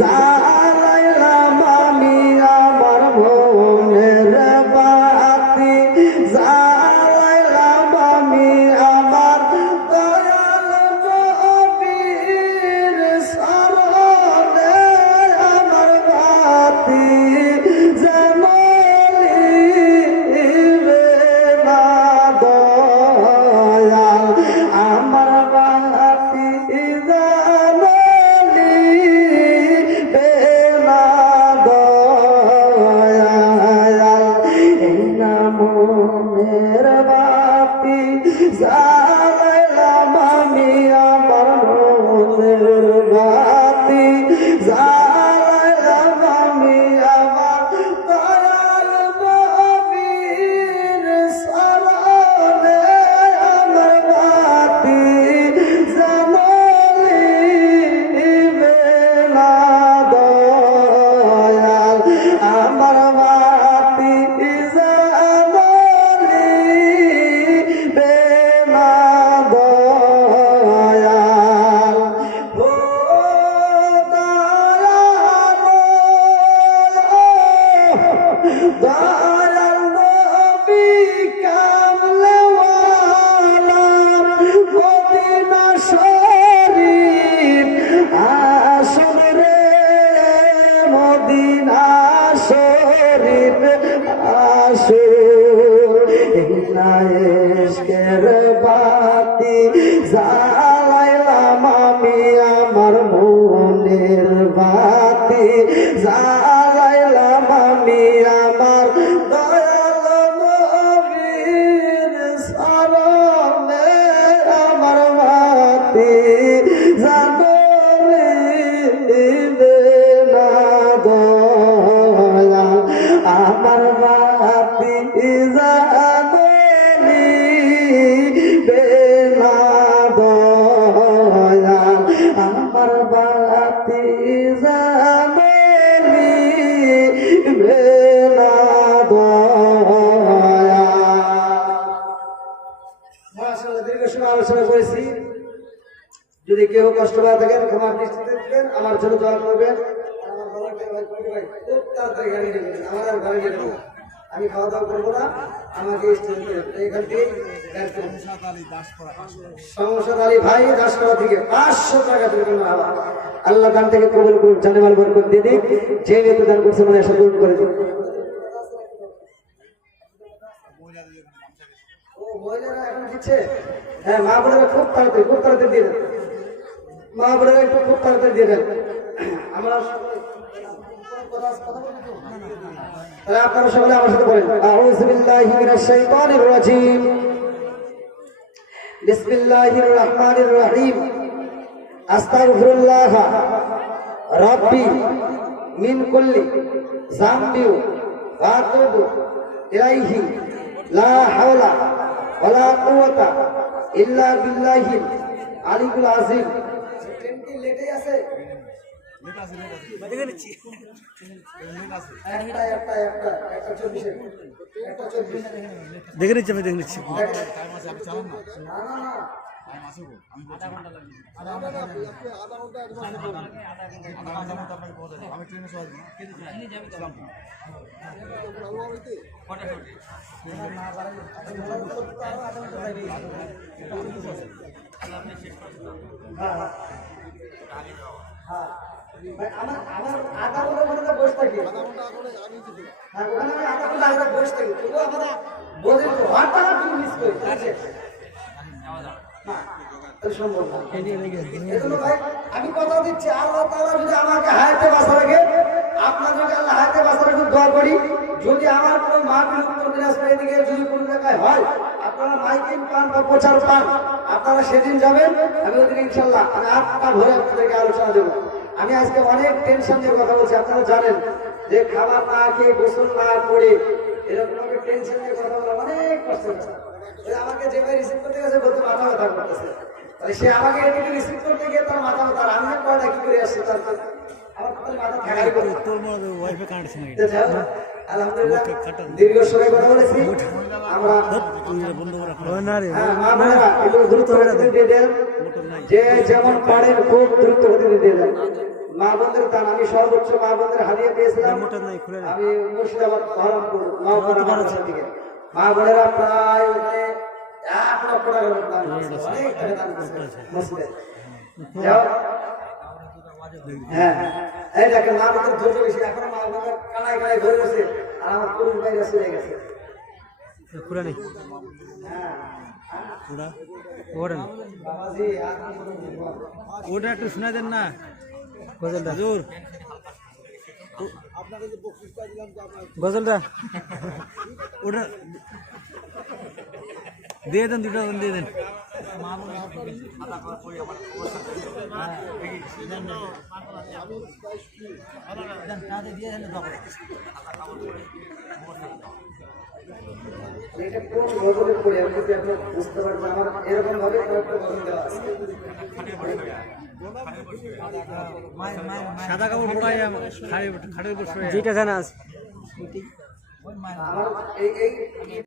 জ্বালাইলাম মনের বাতি জ্বালাইলাম মদিনা শরীফ আসো। ইলাইশকের বাতি জ্বালাইলাম আমি আমার মনের বাতি। জ্বালাইলাম আলোচনা করেছি। যদি কেউ কষ্ট পাওয়া থাকেন, ক্ষমা দৃষ্টিতে দেখবেন আমার জন্য দোয়া করবেন। আমার নেবেন আমার আর না। আমি খাওয়া দাওয়া করব না, আমাকে এখান থেকে গাড়ি আলী ভাই দাসকরা থেকে পাঁচশো টাকা দেবেন আল্লাহ দান থেকে কবুল করুন জানেমাল বরকত দিয়ে দিক। যে নিয়ত দান করছে মানে আশা করে দিন এখন দিচ্ছে? হ্যাঁ মা বোনেরা খুব তাড়াতাড়ি খুব তাড়াতাড়ি দিয়ে দেন। মা বোনেরা একটু খুব তাড়াতাড়ি দিয়ে দেন। আমরা তাহলে আপনারা সকলে আমার সাথে বলেন, আউযু বিল্লাহি মিনাশ শাইতানির রাজীম। বিসমিল্লাহির রহমানির রহিম। আস্তাগফিরুল্লাহ। রাব্বি মিন কুল্লি যামবি ওয়া আতুবু ইলাইহি। লা হাওলা ওয়ালা কুওয়াতা ইল্লা বিল্লাহিল আলিয়ুল আযীম। ট্রেনটি লেটে আছে? একটা একটা একটা একটা চব্বিশে একটা চব্বিশে দেখে নিচ্ছি আমি দেখে নিচ্ছি না না না হ্যাঁ। ভাই, আমার আমার আধা ঘণ্টা ওখানে বসে থাকি। হ্যাঁ, ওখানে আমি আধা ঘণ্টা আগে বসে থাকি। তবুও আমরা বলে তো মিস করি আছে? না তাহলে সম্ভব না। এজন্য ভাই আমি কথা দিচ্ছি আল্লাহ তাআলা যদি আমাকে হায়াতে বাঁচা রাখে আপনার যদি আল্লাহ হায়াতে বাঁচা রাখে দোয়া করি। যদি আমার কোনো মা উত্তর দিনাজপুর এদিকে যদি কোনো জায়গায় হয় আপনারা মাইকিং পান বা প্রচার পান আপনারা সেদিন যাবেন আমি ওদিন ইনশাল্লাহ আমি আটটা ভরে আপনাদেরকে আলোচনা দেবো। আমি আজকে অনেক টেনশন নিয়ে কথা বলছি আপনারা জানেন যে খাবার না খেয়ে গোসল না করে এরকম ভাবে টেনশন নিয়ে কথা বলা অনেক কষ্ট আমাকে যে ভাই রিসিভ করতে গেছে বলতে মাথা ব্যথা করতেছে। সে আমাকে এদিকে রিসিভ করতে গিয়ে তার মাথা ব্যথা আর আমি না কয়টা কি করে আসছি তার দীর্ঘ সময় কথা বলেছি। আমরা যে যেমন পারেন খুব দ্রুত গতিতে দিয়ে দেন মা বোনদের দান আমি সর্বোচ্চ মা বোনদের হারিয়ে পেয়েছিলাম আমি মুর্শিদাবাদ বহরমপুর নওপাড়া থেকে মা বোনেরা প্রায় ওখানে এক লক্ষ। অনেক টাকা মসজিদে। যাও। হ্যাঁ এই দেখেন মা বোনদের ধৈর্য বেশি। এখন মা বোনের কানায় কানায় ধরে গেছে আর আমার পুরুষ বাইরে চলে গেছে। খুলে নেই হ্যাঁ। ওটা ওটা? ওটা একটু শোনা দেন না। গজলটা জোর গজলটা ওটা দিয়ে দেন দুটো দিয়ে দেন। এটা কোন গজলে পড়ে আমি যদি আপনি বুঝতে পারবেন আমার এরকম ভাবে কয়েকটা গজল দেওয়া আছে। সাদা কাপড় পরাই খাড়ের উপর আমার এই এই